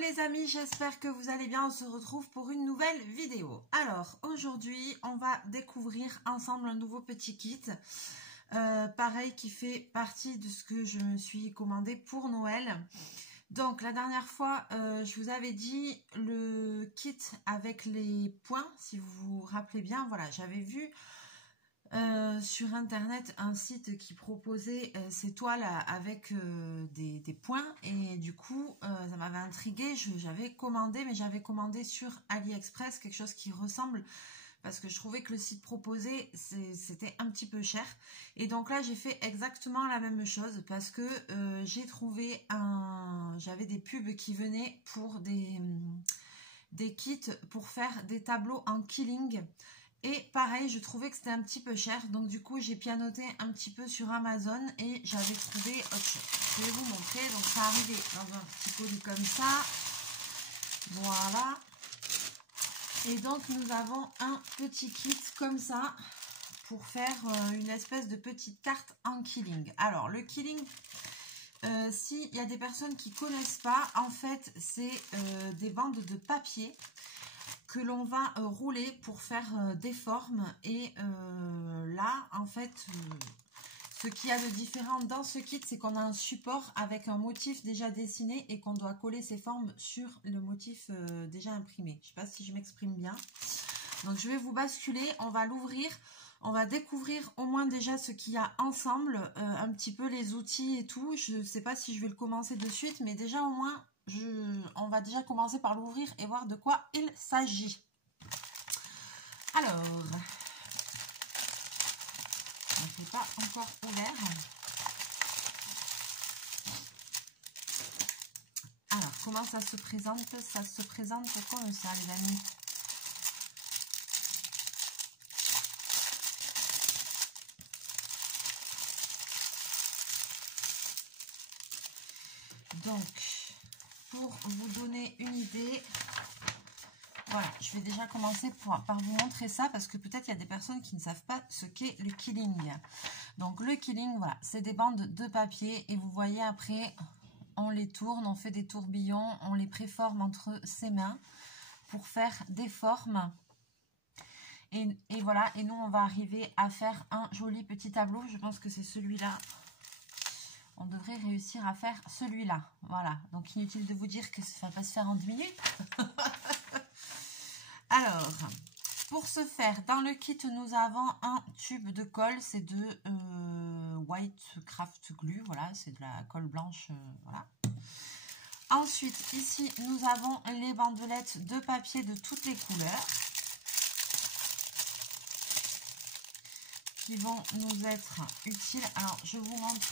les amis, j'espère que vous allez bien. On se retrouve pour une nouvelle vidéo. Alors aujourd'hui on va découvrir ensemble un nouveau petit kit, pareil, qui fait partie de ce que je me suis commandé pour Noël. Donc la dernière fois je vous avais dit le kit avec les points, si vous vous rappelez bien. Voilà, j'avais vu sur internet un site qui proposait ces toiles avec des points, et du coup ça m'avait intriguée. J'avais commandé, mais j'avais commandé sur AliExpress quelque chose qui ressemble, parce que je trouvais que le site proposé c'était un petit peu cher. Et donc là j'ai fait exactement la même chose, parce que j'ai trouvé j'avais des pubs qui venaient pour des kits pour faire des tableaux en Killing. Et pareil, je trouvais que c'était un petit peu cher. Donc du coup, j'ai pianoté un petit peu sur Amazon et j'avais trouvé autre chose. Je vais vous montrer. Donc ça arrivait dans un petit colis comme ça. Voilà. Et donc nous avons un petit kit comme ça pour faire une espèce de petite carte en Killing. Alors le Killing, s'il y a des personnes qui ne connaissent pas, en fait c'est des bandes de papier que l'on va rouler pour faire des formes. Et là en fait ce qu'il y a de différent dans ce kit, c'est qu'on a un support avec un motif déjà dessiné et qu'on doit coller ces formes sur le motif déjà imprimé. Je ne sais pas si je m'exprime bien. Donc je vais vous basculer, on va l'ouvrir, on va découvrir au moins déjà ce qu'il y a ensemble, un petit peu les outils et tout. Je ne sais pas si je vais le commencer de suite, mais déjà au moins on va déjà commencer par l'ouvrir et voir de quoi il s'agit. Alors, je ne l'ai pas encore ouvert. Alors, comment ça se présente? Ça se présente comme ça, les amis. Donc, pour vous donner une idée, voilà, je vais déjà commencer par vous montrer ça, parce que peut-être il y a des personnes qui ne savent pas ce qu'est le Killing. Donc le Killing, voilà, c'est des bandes de papier, et vous voyez après, on les tourne, on fait des tourbillons, on les préforme entre ses mains pour faire des formes. Et voilà, et nous on va arriver à faire un joli petit tableau. Je pense que c'est celui-là. On devrait réussir à faire celui-là. Voilà, donc inutile de vous dire que ça ne va pas se faire en 10 minutes. Alors, pour ce faire, dans le kit, nous avons un tube de colle. C'est de White Craft Glue. Voilà, c'est de la colle blanche. Voilà. Ensuite, ici, nous avons les bandelettes de papier de toutes les couleurs qui vont nous être utiles. Alors, je vous montre.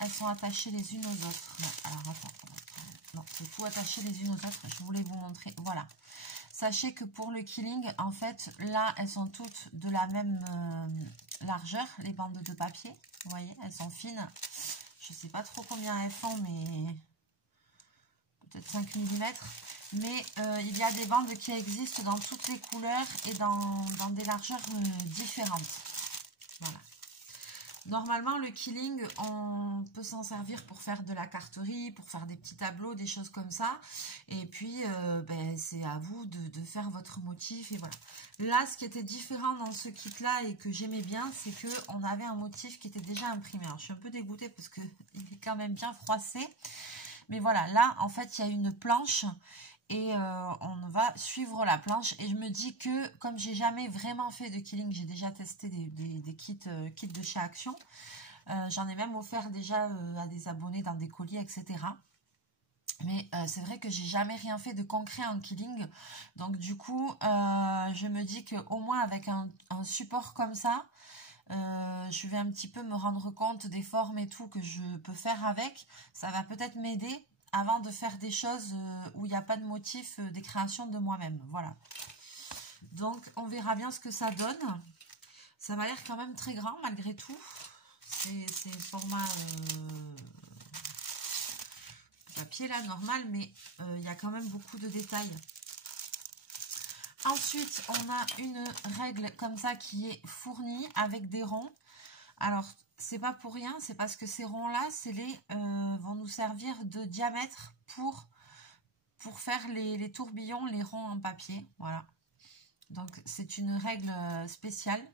Elles sont attachées les unes aux autres. Non, alors, attends. Non, c'est tout attaché les unes aux autres. Je voulais vous montrer. Voilà. Sachez que pour le Killing, en fait, là, elles sont toutes de la même largeur, les bandes de papier. Vous voyez, elles sont fines. Je ne sais pas trop combien elles font, mais peut-être 5 mm. Mais il y a des bandes qui existent dans toutes les couleurs et dans des largeurs différentes. Voilà. Normalement, le Killing, on peut s'en servir pour faire de la carterie, pour faire des petits tableaux, des choses comme ça. Et puis, c'est à vous de faire votre motif. Et voilà. Là, ce qui était différent dans ce kit-là et que j'aimais bien, c'est qu'on avait un motif qui était déjà imprimé. Alors, je suis un peu dégoûtée parce qu'il est quand même bien froissé. Mais voilà, là, en fait, il y a une planche. Et on va suivre la planche. Et je me dis que comme j'ai jamais vraiment fait de Killing, j'ai déjà testé des kits de chez Action. J'en ai même offert déjà à des abonnés dans des colis, etc. Mais c'est vrai que j'ai jamais rien fait de concret en Killing. Donc du coup, je me dis qu'au moins avec un support comme ça, je vais un petit peu me rendre compte des formes et tout que je peux faire avec. Ça va peut-être m'aider avant de faire des choses où il n'y a pas de motif, des créations de moi-même. Voilà. Donc, on verra bien ce que ça donne. Ça m'a l'air quand même très grand, malgré tout. C'est format papier, là, normal, mais il y a quand même beaucoup de détails. Ensuite, on a une règle comme ça qui est fournie avec des ronds. Alors, c'est pas pour rien, c'est parce que ces ronds-là, vont nous servir de diamètre pour faire les tourbillons, les ronds en papier. Voilà. Donc, c'est une règle spéciale,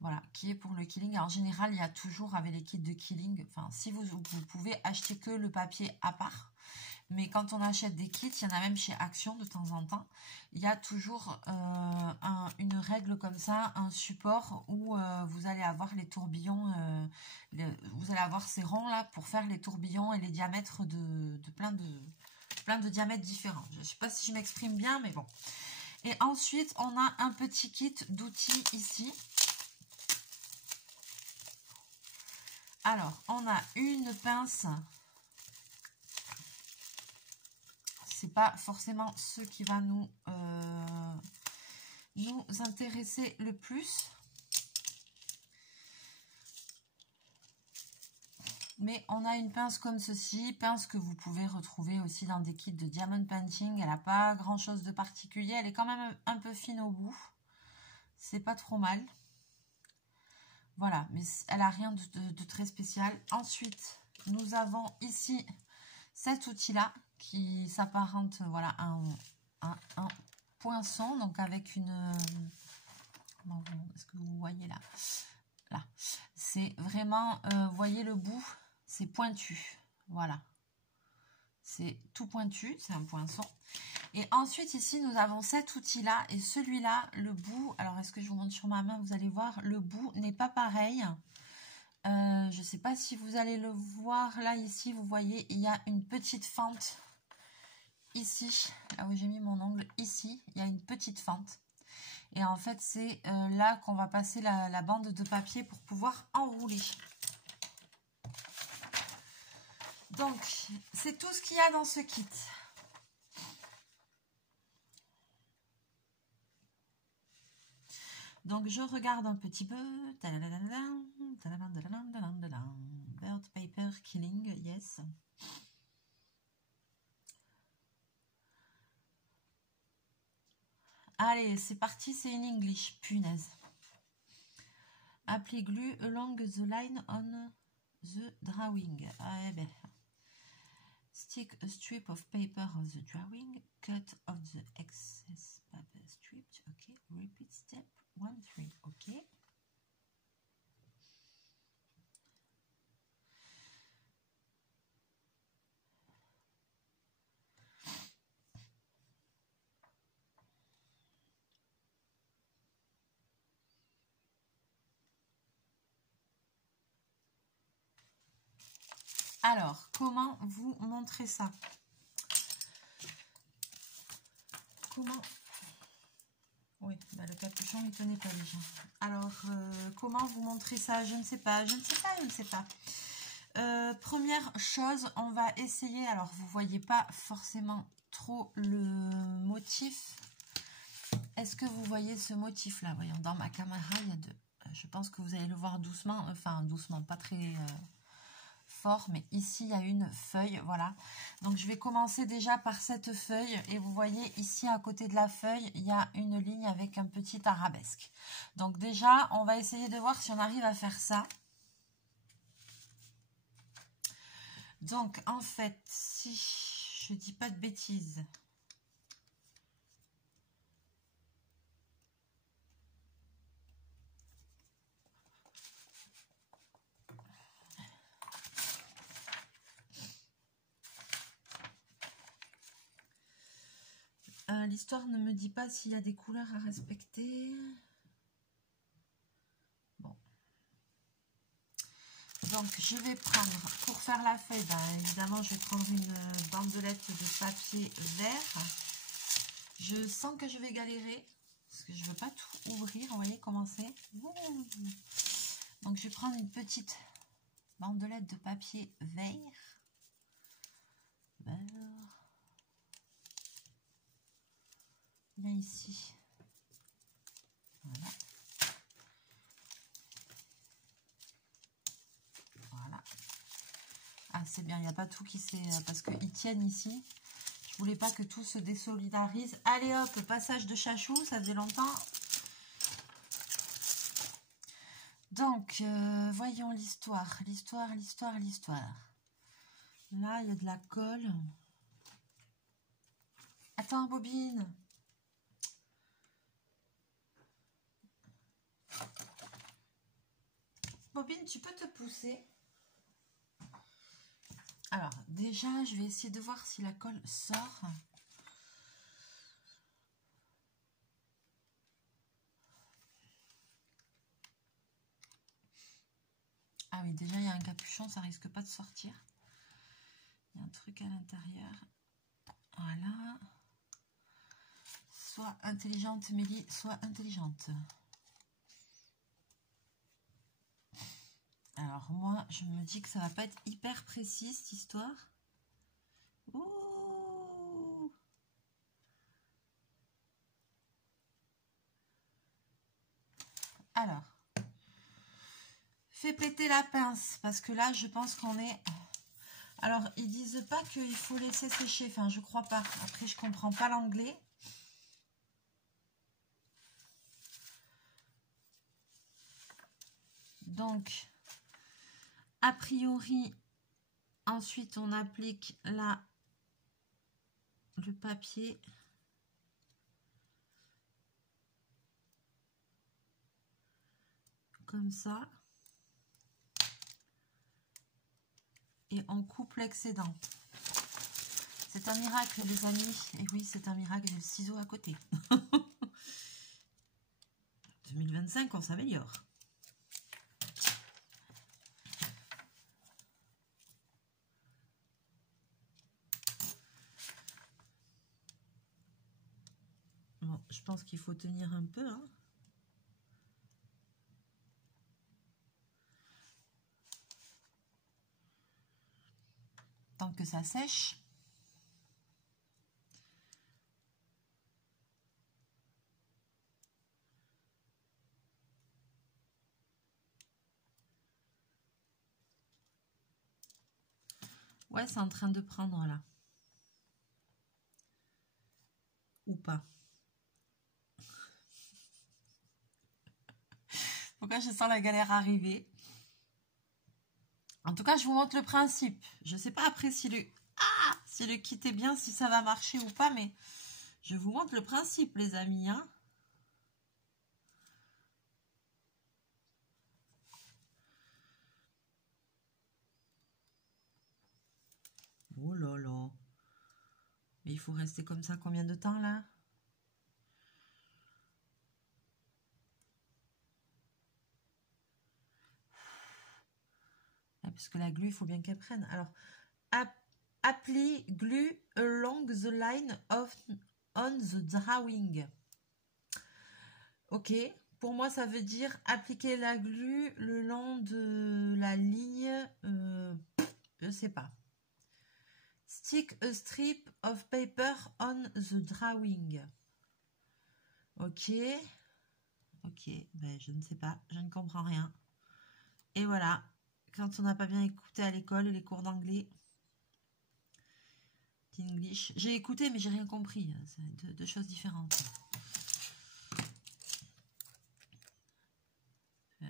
voilà, qui est pour le quilling. En général, il y a toujours avec les kits de quilling, enfin, si vous pouvez acheter que le papier à part. Mais quand on achète des kits, il y en a même chez Action de temps en temps, il y a toujours une règle comme ça, un support où vous allez avoir les tourbillons, vous allez avoir ces ronds là pour faire les tourbillons et les diamètres de plein de diamètres différents. Je ne sais pas si je m'exprime bien, mais bon. Et ensuite, on a un petit kit d'outils ici. Alors, on a une pince. C'est pas forcément ce qui va nous intéresser le plus. Mais on a une pince comme ceci, pince que vous pouvez retrouver aussi dans des kits de diamond painting. Elle n'a pas grand chose de particulier, elle est quand même un peu fine au bout. C'est pas trop mal. Voilà, mais elle n'a rien de très spécial. Ensuite, nous avons ici cet outil-là qui s'apparente, voilà, à un poinçon, donc avec une... Est-ce que vous voyez là? Là, c'est vraiment, vous voyez le bout, c'est pointu, voilà. C'est tout pointu, c'est un poinçon. Et ensuite, ici, nous avons cet outil-là, et celui-là, le bout, alors est-ce que je vous montre sur ma main? Vous allez voir, le bout n'est pas pareil. Je ne sais pas si vous allez le voir, là, ici, vous voyez, il y a une petite fente. Ici, là où j'ai mis mon ongle, ici, il y a une petite fente. Et en fait, c'est là qu'on va passer la bande de papier pour pouvoir enrouler. Donc, c'est tout ce qu'il y a dans ce kit. Donc, je regarde un petit peu. Bird paper killing, yes. Allez, c'est parti, c'est in English, punaise. Apply glue along the line on the drawing. Ah, eh ben. Stick a strip of paper on the drawing, cut off the excess paper strip. Ok, repeat step 1, 3. Ok. Alors, comment vous montrer ça? Comment... Oui, bah le capuchon ne tenait pas déjà. Alors, comment vous montrer ça? Je ne sais pas, je ne sais pas, je ne sais pas. Première chose, on va essayer... Alors, vous ne voyez pas forcément trop le motif. Est-ce que vous voyez ce motif-là? Voyons, dans ma caméra, il y a deux. Je pense que vous allez le voir doucement, enfin doucement, pas très... fort, mais ici il y a une feuille, voilà. Donc je vais commencer déjà par cette feuille et vous voyez ici à côté de la feuille il y a une ligne avec un petit arabesque. Donc déjà on va essayer de voir si on arrive à faire ça. Donc en fait, si je dis pas de bêtises, l'histoire ne me dit pas s'il y a des couleurs à respecter. Bon. Donc, je vais prendre, pour faire la feuille, ben, évidemment, je vais prendre une bandelette de papier vert. Je sens que je vais galérer, parce que je ne veux pas tout ouvrir. Vous voyez comment c'est. Donc, je vais prendre une petite bandelette de papier vert. Bien ici. Voilà. Voilà. Ah, c'est bien, il n'y a pas tout qui s'est... Parce qu'ils tiennent ici. Je voulais pas que tout se désolidarise. Allez hop, passage de chachou, ça faisait longtemps. Donc, voyons l'histoire. L'histoire. Là, il y a de la colle. Attends, Bobine. Bobine, tu peux te pousser? Alors, déjà, je vais essayer de voir si la colle sort. Ah oui, déjà, il y a un capuchon, ça risque pas de sortir. Il y a un truc à l'intérieur. Voilà. Sois intelligente, Mélie, sois intelligente. Alors, moi, je me dis que ça va pas être hyper précis, cette histoire. Ouh! Alors, fais péter la pince, parce que là, je pense qu'on est... Alors, ils disent pas qu'il faut laisser sécher, enfin, je crois pas. Après, je comprends pas l'anglais. Donc, a priori, ensuite, on applique le papier. Comme ça. Et on coupe l'excédent. C'est un miracle, les amis. Et oui, c'est un miracle, j'ai le ciseau à côté. 2025, on s'améliore. Bon, je pense qu'il faut tenir un peu, hein. Tant que ça sèche. Ouais, c'est en train de prendre là. Ou pas. Pourquoi je sens la galère arriver? En tout cas, je vous montre le principe. Je ne sais pas après si le kit est bien, si ça va marcher ou pas, mais je vous montre le principe, les amis, hein. Oh là là. Mais il faut rester comme ça combien de temps là? Parce que la glu, il faut bien qu'elle prenne. Alors, apply glue along the line on the drawing. Ok. Pour moi, ça veut dire appliquer la glu le long de la ligne. Je sais pas. Stick a strip of paper on the drawing. Ok. Ok. Ben, je ne sais pas. Je ne comprends rien. Et voilà. Quand on n'a pas bien écouté à l'école, les cours d'anglais. English. J'ai écouté, mais j'ai rien compris. C'est deux choses différentes.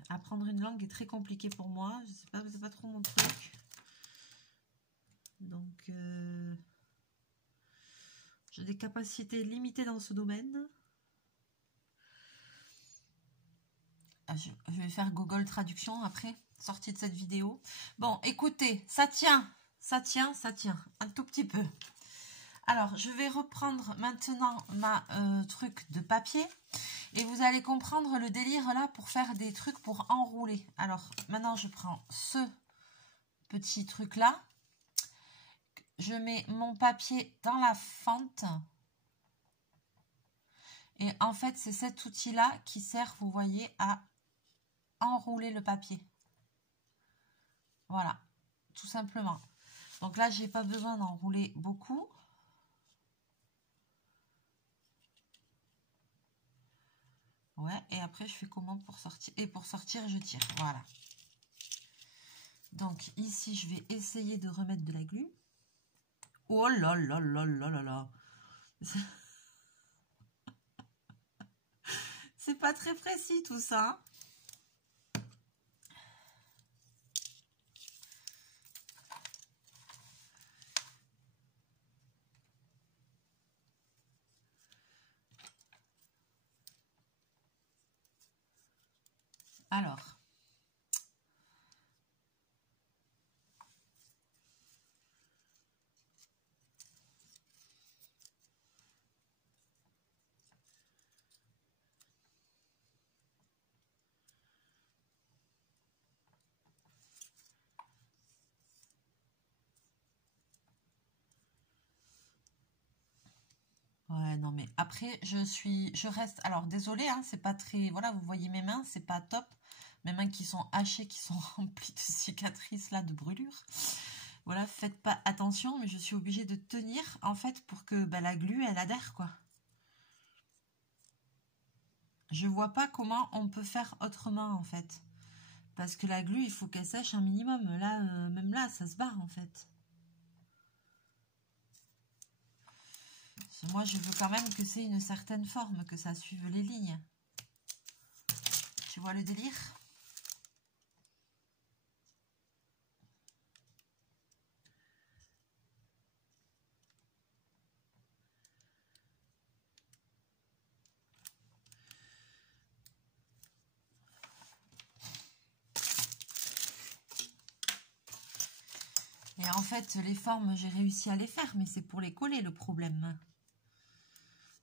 Apprendre une langue est très compliqué pour moi. Je sais pas, c'est pas trop mon truc. Donc, j'ai des capacités limitées dans ce domaine. Je vais faire Google Traduction après, sortie de cette vidéo. Bon, écoutez, ça tient, un tout petit peu. Alors, je vais reprendre maintenant ma truc de papier. Et vous allez comprendre le délire là pour faire des trucs pour enrouler. Alors, maintenant, je prends ce petit truc là. Je mets mon papier dans la fente. Et en fait, c'est cet outil-là qui sert, vous voyez, à enrouler le papier. Voilà, tout simplement. Donc là, j'ai pas besoin d'enrouler beaucoup. Ouais, et après, je fais comment pour sortir? Et pour sortir, je tire. Voilà. Donc ici, je vais essayer de remettre de la glu. Oh là là là là là là. C'est pas très précis tout ça. Alors, ouais, non, mais après, je reste, alors désolée, hein, c'est pas très, voilà, vous voyez mes mains, c'est pas top. Mes mains qui sont hachées, qui sont remplies de cicatrices, là, de brûlures. Voilà, faites pas attention, mais je suis obligée de tenir, en fait, pour que bah, la glu, elle adhère, quoi. Je vois pas comment on peut faire autrement, en fait. Parce que la glu, il faut qu'elle sèche un minimum. Là, même là, ça se barre, en fait. Moi, je veux quand même que c'est une certaine forme, que ça suive les lignes. Tu vois le délire? Et en fait, les formes, j'ai réussi à les faire, mais c'est pour les coller le problème.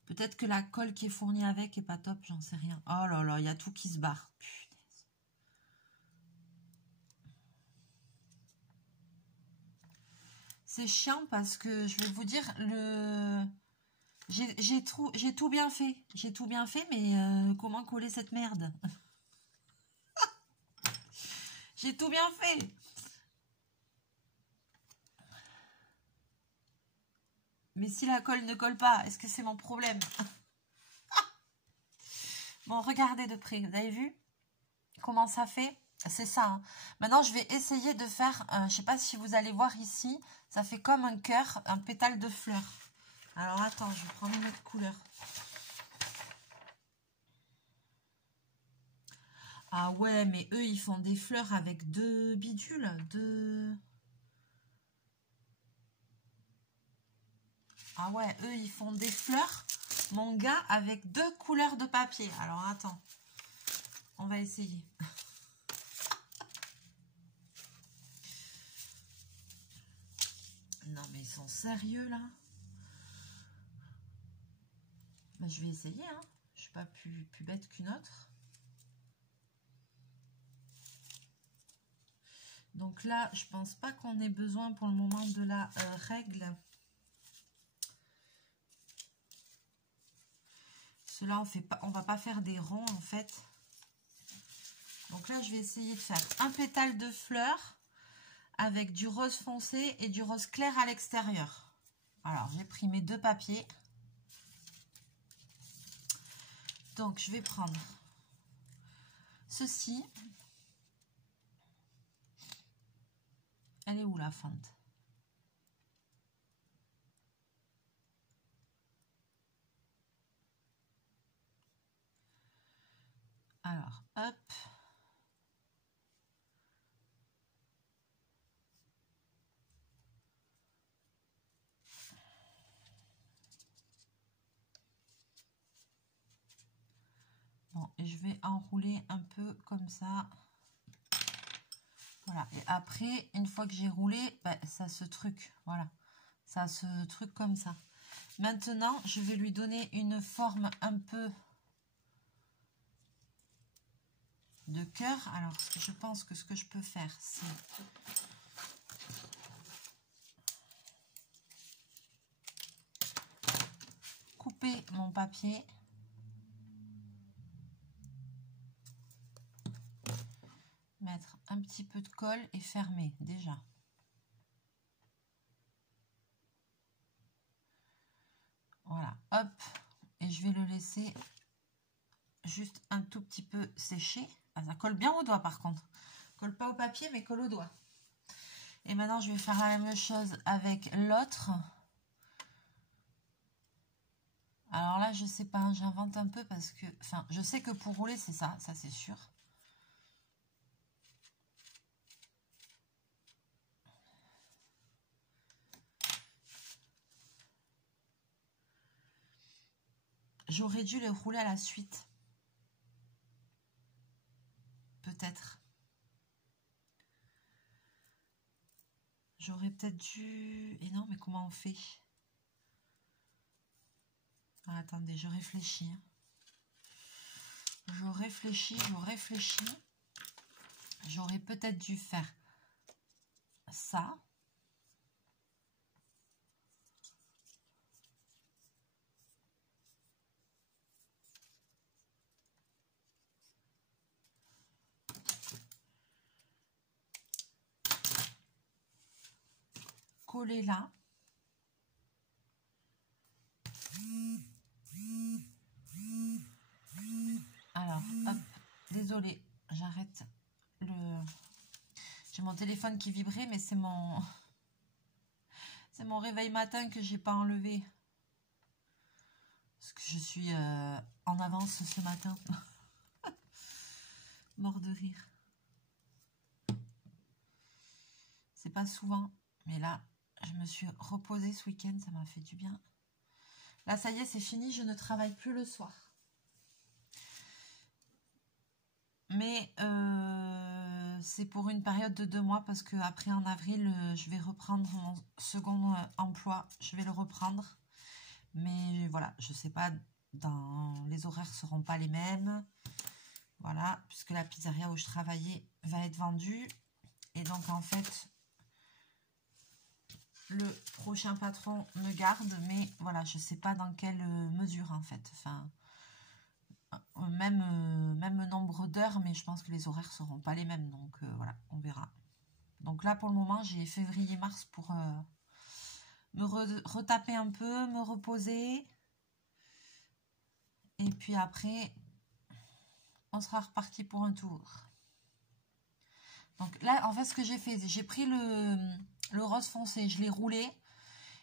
Peut-être que la colle qui est fournie avec est pas top, j'en sais rien. Oh là là, il y a tout qui se barre. Punaise. C'est chiant parce que, je vais vous dire, j'ai tout bien fait. J'ai tout bien fait, mais comment coller cette merde? J'ai tout bien fait. Mais si la colle ne colle pas, est-ce que c'est mon problème? Bon, regardez de près, vous avez vu comment ça fait? C'est ça. Hein. Maintenant, je vais essayer de faire, je ne sais pas si vous allez voir ici, ça fait comme un cœur, un pétale de fleur. Alors, attends, je vais prendre une autre couleur. Ah ouais, mais eux, ils font des fleurs avec deux bidules, deux... Ah ouais, eux, ils font des fleurs, mon gars, avec deux couleurs de papier. Alors, attends, on va essayer. Non, mais ils sont sérieux, là? Ben, je vais essayer, hein. Je suis pas plus bête qu'une autre. Donc là, je pense pas qu'on ait besoin pour le moment de la règle. Cela, on va pas faire des ronds en fait. Donc là, je vais essayer de faire un pétale de fleur avec du rose foncé et du rose clair à l'extérieur. Alors, j'ai pris mes deux papiers. Donc, je vais prendre ceci. Elle est où la fente? Alors, hop. Bon, et je vais enrouler un peu comme ça. Voilà, et après, une fois que j'ai roulé, bah, ça se truc, voilà. Ça se truc comme ça. Maintenant, je vais lui donner une forme un peu de cœur. Alors, je pense que ce que je peux faire, c'est couper mon papier. Mettre un petit peu de colle et fermer déjà. Voilà, hop. Et je vais le laisser juste un tout petit peu sécher. Ah, ça colle bien au doigt par contre. Colle pas au papier, mais colle au doigt. Et maintenant, je vais faire la même chose avec l'autre. Alors là, je sais pas, hein, j'invente un peu parce que... Enfin, je sais que pour rouler, c'est ça c'est sûr. J'aurais dû les rouler à la suite. peut-être. J'aurais peut-être dû... Et non, mais comment on fait? Ah, attendez, je réfléchis. Je réfléchis. J'aurais peut-être dû faire ça. Coller là. Alors, hop, désolée, j'arrête le... J'ai mon téléphone qui vibrait, mais c'est mon... C'est mon réveil matin que j'ai pas enlevé. Parce que je suis en avance ce matin. Mort de rire. C'est pas souvent, mais là, je me suis reposée ce week-end, ça m'a fait du bien. Là, ça y est, c'est fini, je ne travaille plus le soir. Mais c'est pour une période de 2 mois parce qu'après en avril, je vais reprendre mon second emploi. Je vais le reprendre. Mais voilà, je sais pas, les horaires ne seront pas les mêmes. Voilà, puisque la pizzeria où je travaillais va être vendue. Et donc en fait, le prochain patron me garde. Mais voilà, je sais pas dans quelle mesure en fait. Enfin... Même nombre d'heures, mais je pense que les horaires seront pas les mêmes, donc voilà, on verra. Donc là pour le moment j'ai février-mars pour me retaper un peu, me reposer, et puis après on sera reparti pour un tour. Donc là en fait ce que j'ai fait, j'ai pris le rose foncé, je l'ai roulé,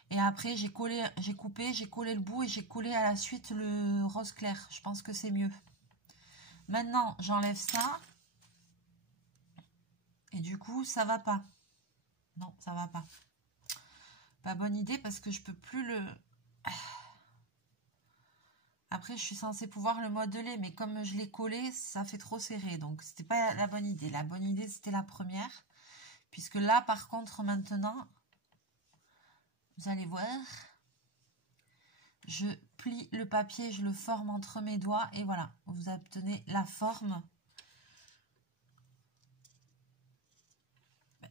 et après j'ai coupé, j'ai collé le bout et j'ai collé à la suite le rose clair. Je pense que c'est mieux. Maintenant, j'enlève ça. Et du coup, ça va pas. Non, ça va pas. Pas bonne idée parce que je peux plus le... Après, je suis censée pouvoir le modeler, mais comme je l'ai collé, ça fait trop serré. Donc, c'était pas la bonne idée. La bonne idée, c'était la première. Puisque là, par contre, maintenant, vous allez voir, je plie le papier, je le forme entre mes doigts. Et voilà, vous obtenez la forme.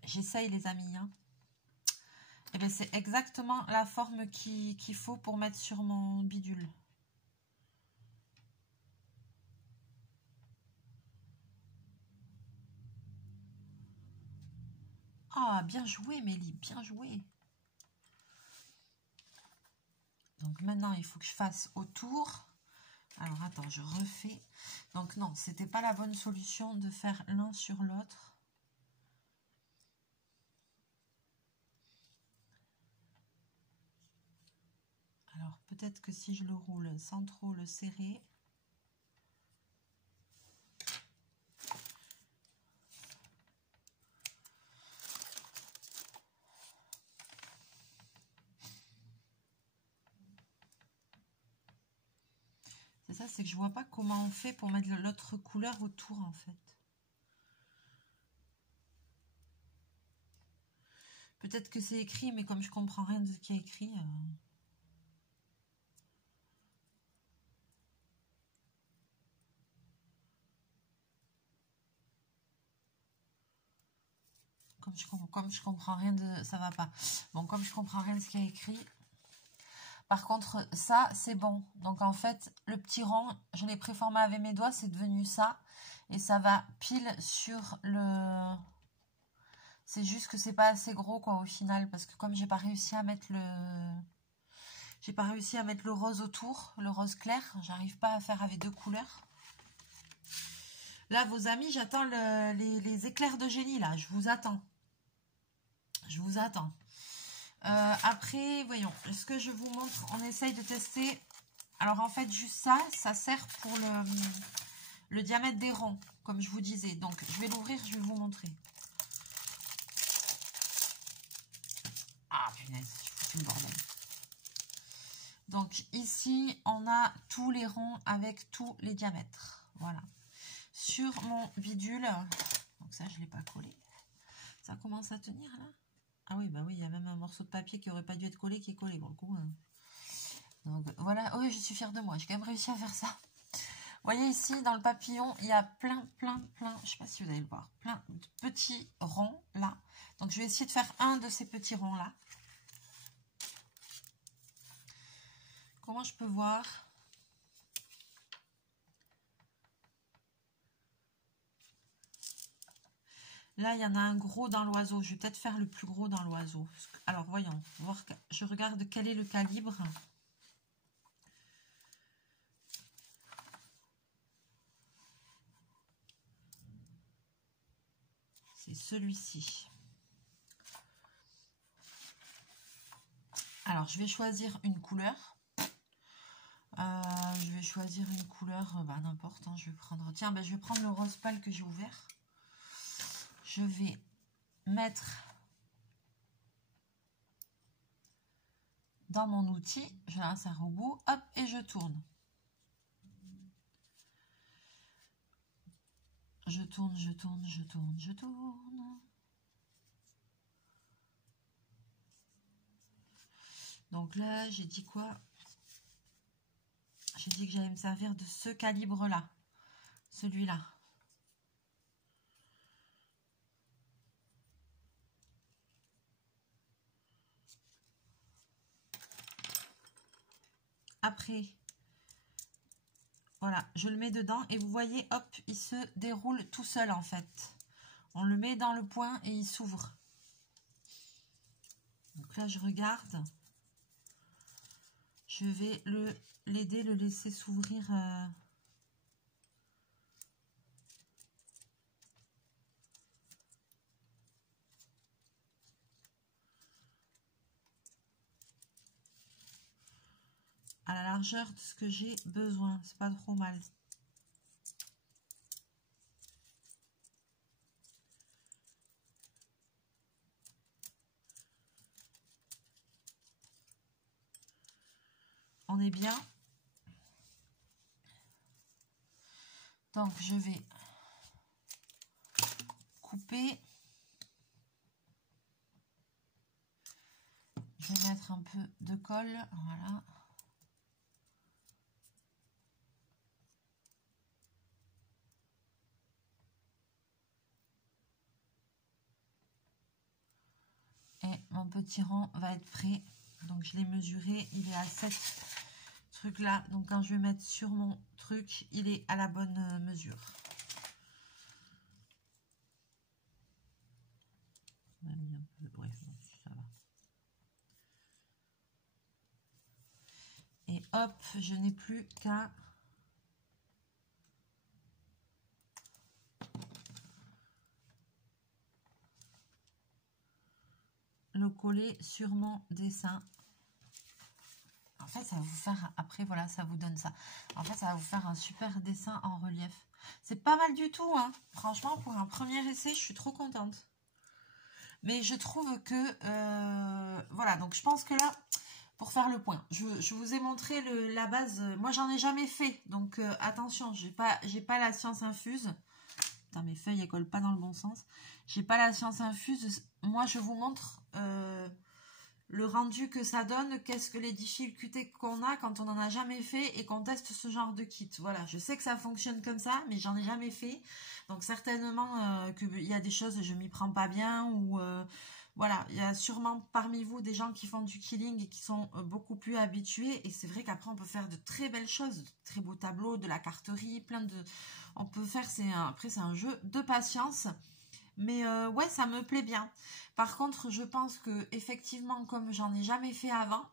J'essaye les amis. Hein. Et bien c'est exactement la forme qu'il faut pour mettre sur mon bidule. Ah, bien joué Mélie, bien joué. Donc maintenant il faut que je fasse autour. Alors attends, je refais. Donc non, c'était pas la bonne solution de faire l'un sur l'autre. Alors peut-être que si je le roule sans trop le serrer. C'est ça, c'est que je vois pas comment on fait pour mettre l'autre couleur autour en fait. Peut-être que c'est écrit, mais comme je comprends rien de ce qui est écrit... Comme je comprends rien de... Ça va pas. Bon, comme je comprends rien de ce qui est écrit. Par contre, ça, c'est bon. Donc, en fait, le petit rond, je l'ai préformé avec mes doigts. C'est devenu ça. Et ça va pile sur le... C'est juste que c'est pas assez gros, quoi, au final. Parce que comme j'ai pas réussi à mettre le... J'ai pas réussi à mettre le rose autour. Le rose clair. J'arrive pas à faire avec 2 couleurs. Là, vos amis, j'attends les éclairs de génie, là. Je vous attends. Je vous attends. Après, voyons, est-ce que je vous montre? On essaye de tester. Alors, en fait, juste ça, ça sert pour le diamètre des ronds, comme je vous disais. Donc, je vais l'ouvrir, je vais vous montrer. Ah, punaise, je fous le bordel. Donc, ici, on a tous les ronds avec tous les diamètres. Voilà. sur mon bidule. Donc ça, je ne l'ai pas collé. Ça commence à tenir là. Ah oui, bah oui, il y a même un morceau de papier qui aurait pas dû être collé, qui est collé pour le coup. Donc voilà, oui, je suis fière de moi. J'ai quand même réussi à faire ça. Vous voyez ici, dans le papillon, il y a plein, je sais pas si vous allez le voir, plein de petits ronds là. Donc je vais essayer de faire un de ces petits ronds là. Comment je peux voir? Là, il y en a un gros dans l'oiseau. Je vais peut-être faire le plus gros dans l'oiseau. Alors, voyons. Voir, je regarde quel est le calibre. C'est celui-ci. Alors, je vais choisir une couleur. Je vais choisir une couleur, n'importe. Je vais prendre. Tiens, je vais prendre le rose pâle que j'ai ouvert. Je vais mettre dans mon outil. Je l'insère au bout. Hop, et je tourne. Je tourne, je tourne, je tourne, je tourne. Donc là, j'ai dit quoi? J'ai dit que j'allais me servir de ce calibre-là. Celui-là. Après, voilà, je le mets dedans et vous voyez, hop, il se déroule tout seul en fait. On le met dans le point et il s'ouvre. Donc là, je regarde. Je vais l'aider, le laisser s'ouvrir. À la largeur de ce que j'ai besoin. C'est pas trop mal. On est bien. Donc, je vais couper. Je vais mettre un peu de colle. Voilà. Et mon petit rond va être prêt. Donc, je l'ai mesuré. Il est à 7 trucs là. Donc, quand je vais mettre sur mon truc, il est à la bonne mesure. On a mis un peu. Bref, ça va. Et hop, je n'ai plus qu'à le coller sur mon dessin. En fait, ça va vous faire, après, voilà, ça vous donne ça. En fait, ça va vous faire un super dessin en relief. C'est pas mal du tout, hein. Franchement, pour un premier essai, je suis trop contente. Mais je trouve que, voilà, donc je pense que là, pour faire le point, je vous ai montré la base. Moi, j'en ai jamais fait, donc attention, j'ai pas la science infuse. Putain, mes feuilles, elles collent pas dans le bon sens. J'ai pas la science infuse. Moi, je vous montre le rendu que ça donne, qu'est-ce que les difficultés qu'on a quand on n'en a jamais fait et qu'on teste ce genre de kit. Voilà, je sais que ça fonctionne comme ça, mais j'en ai jamais fait. Donc certainement qu'il y a des choses, je m'y prends pas bien ou voilà, il y a sûrement parmi vous des gens qui font du killing et qui sont beaucoup plus habitués. Et c'est vrai qu'après, on peut faire de très belles choses, de très beaux tableaux, de la carterie, plein de... On peut faire, après c'est un jeu de patience. Mais ouais, ça me plaît bien. Par contre, je pense que effectivement, comme j'en ai jamais fait avant,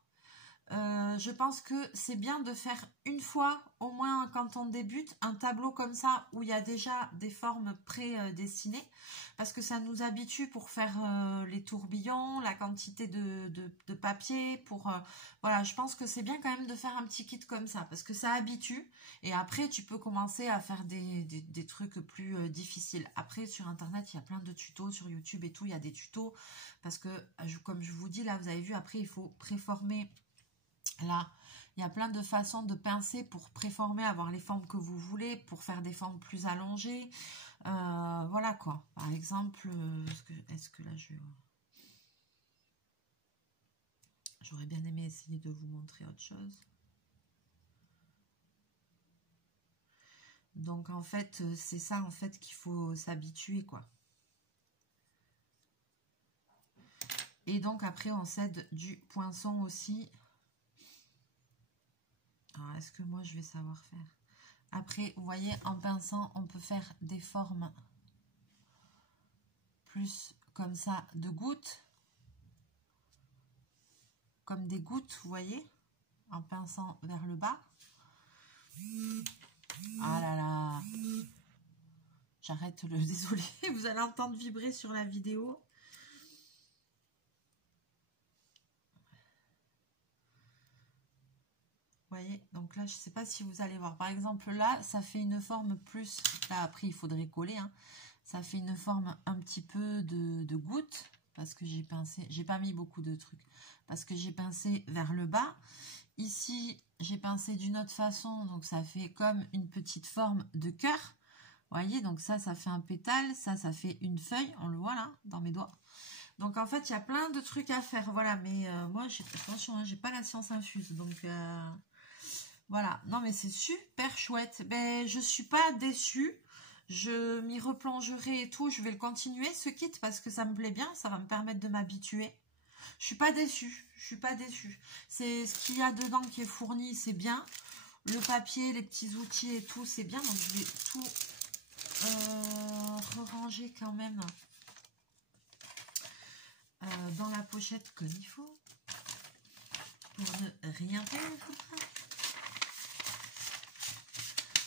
je pense que c'est bien de faire une fois, au moins quand on débute, un tableau comme ça où il y a déjà des formes pré-dessinées, parce que ça nous habitue pour faire les tourbillons, la quantité de papier, voilà, je pense que c'est bien quand même de faire un petit kit comme ça, parce que ça habitue, et après tu peux commencer à faire des trucs plus difficiles. Après, sur internet, il y a plein de tutos, sur YouTube et tout, il y a des tutos, parce que comme je vous dis là, vous avez vu, après il faut préformer Là, il y a plein de façons de pincer pour préformer, avoir les formes que vous voulez, pour faire des formes plus allongées. Voilà quoi. Par exemple, est-ce que là, j'aurais bien aimé essayer de vous montrer autre chose. Donc en fait, c'est ça en fait qu'il faut s'habituer quoi. Et donc après, on s'aide du poinçon aussi. Alors, est-ce que moi, je vais savoir faire? Après, vous voyez, en pinçant, on peut faire des formes plus comme ça de gouttes. Comme des gouttes, vous voyez, en pinçant vers le bas. Ah là là. J'arrête le... Désolé, vous allez entendre vibrer sur la vidéo. Vous voyez, donc là, je ne sais pas si vous allez voir. Par exemple, là, ça fait une forme plus... Là, après, il faudrait coller. Hein. Ça fait une forme un petit peu de goutte. Parce que j'ai pincé... J'ai pas mis beaucoup de trucs. Parce que j'ai pincé vers le bas. Ici, j'ai pincé d'une autre façon. Donc, ça fait comme une petite forme de cœur. Vous voyez, donc ça fait un pétale. Ça fait une feuille. On le voit là, dans mes doigts. Donc, en fait, il y a plein de trucs à faire. Voilà, mais moi, attention, hein, j'ai pas la science infuse. Donc... Voilà, non mais c'est super chouette. Ben, je suis pas déçue. Je m'y replongerai et tout. Je vais le continuer ce kit parce que ça me plaît bien. Ça va me permettre de m'habituer. Je suis pas déçue. Je suis pas déçue. C'est ce qu'il y a dedans qui est fourni, c'est bien. Le papier, les petits outils et tout, c'est bien. Donc je vais tout ranger quand même dans la pochette comme il faut. Pour ne rien perdre.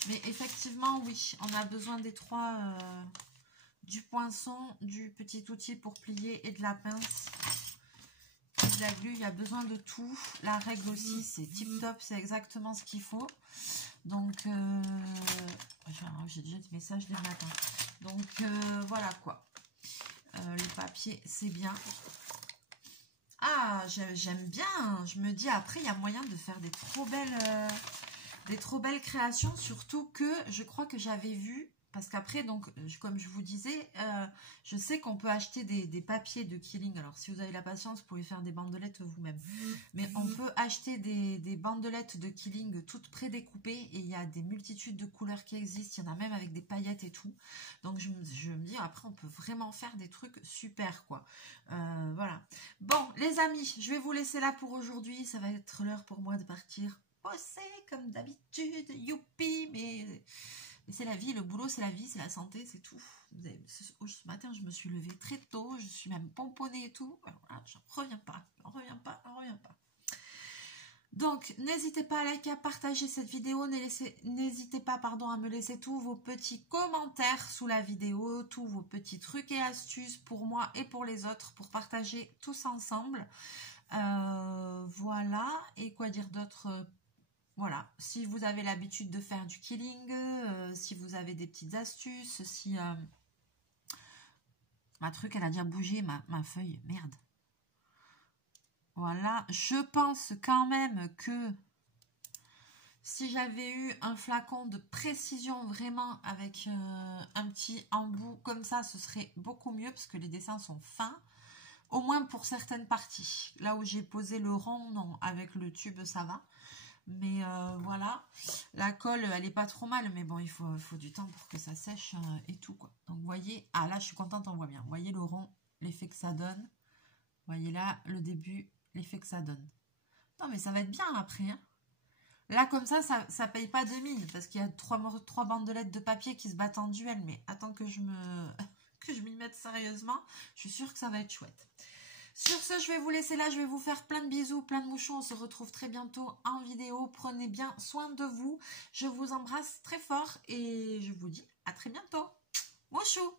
Mais effectivement, oui, on a besoin des trois, du poinçon, du petit outil pour plier et de la pince. Et de la glu, il y a besoin de tout. La règle aussi, c'est tip top, c'est exactement ce qu'il faut. Donc, j'ai déjà des messages dès le matin. Donc, voilà quoi. Le papier, c'est bien. Ah, j'aime bien. Je me dis, après, il y a moyen de faire des trop belles créations, surtout que je crois que j'avais vu, parce qu'après, donc, comme je vous disais, je sais qu'on peut acheter des papiers de Killing. Alors, si vous avez la patience, vous pouvez faire des bandelettes vous-même. Mais on peut acheter des bandelettes de Killing toutes prédécoupées, et il y a des multitudes de couleurs qui existent. Il y en a même avec des paillettes et tout. Donc, je me dis, après, on peut vraiment faire des trucs super, quoi. Voilà. Bon, les amis, je vais vous laisser là pour aujourd'hui. Ça va être l'heure pour moi de partir bosser comme d'habitude, youpi, mais c'est la vie, le boulot c'est la vie, c'est la santé, c'est tout. Ce matin je me suis levée très tôt, je suis même pomponnée et tout, voilà, j'en reviens pas. Donc n'hésitez pas à liker, à partager cette vidéo, n'hésitez pas à me laisser tous vos petits commentaires sous la vidéo, tous vos petits trucs et astuces pour moi et pour les autres, pour partager tous ensemble. Voilà, et quoi dire d'autre? Voilà, si vous avez l'habitude de faire du Killing, si vous avez des petites astuces, si... ma truc, elle a déjà bougé, ma feuille, merde. Voilà, je pense quand même que si j'avais eu un flacon de précision vraiment avec un petit embout comme ça, ce serait beaucoup mieux parce que les dessins sont fins. Au moins pour certaines parties. Là où j'ai posé le rond, non, avec le tube, ça va. Mais voilà, la colle, elle est pas trop mal, mais bon, il faut du temps pour que ça sèche et tout, quoi. Donc, vous voyez, ah là, je suis contente, on voit bien. Vous voyez le rond, l'effet que ça donne. Vous voyez là, le début, l'effet que ça donne. Non, mais ça va être bien après, hein. Là, comme ça paye pas de mine, parce qu'il y a trois bandelettes de papier qui se battent en duel, mais attends que je m'y mette sérieusement, je suis sûre que ça va être chouette. Sur ce, je vais vous laisser là, je vais vous faire plein de bisous, plein de mouchons, on se retrouve très bientôt en vidéo, prenez bien soin de vous, je vous embrasse très fort et je vous dis à très bientôt, mouchou.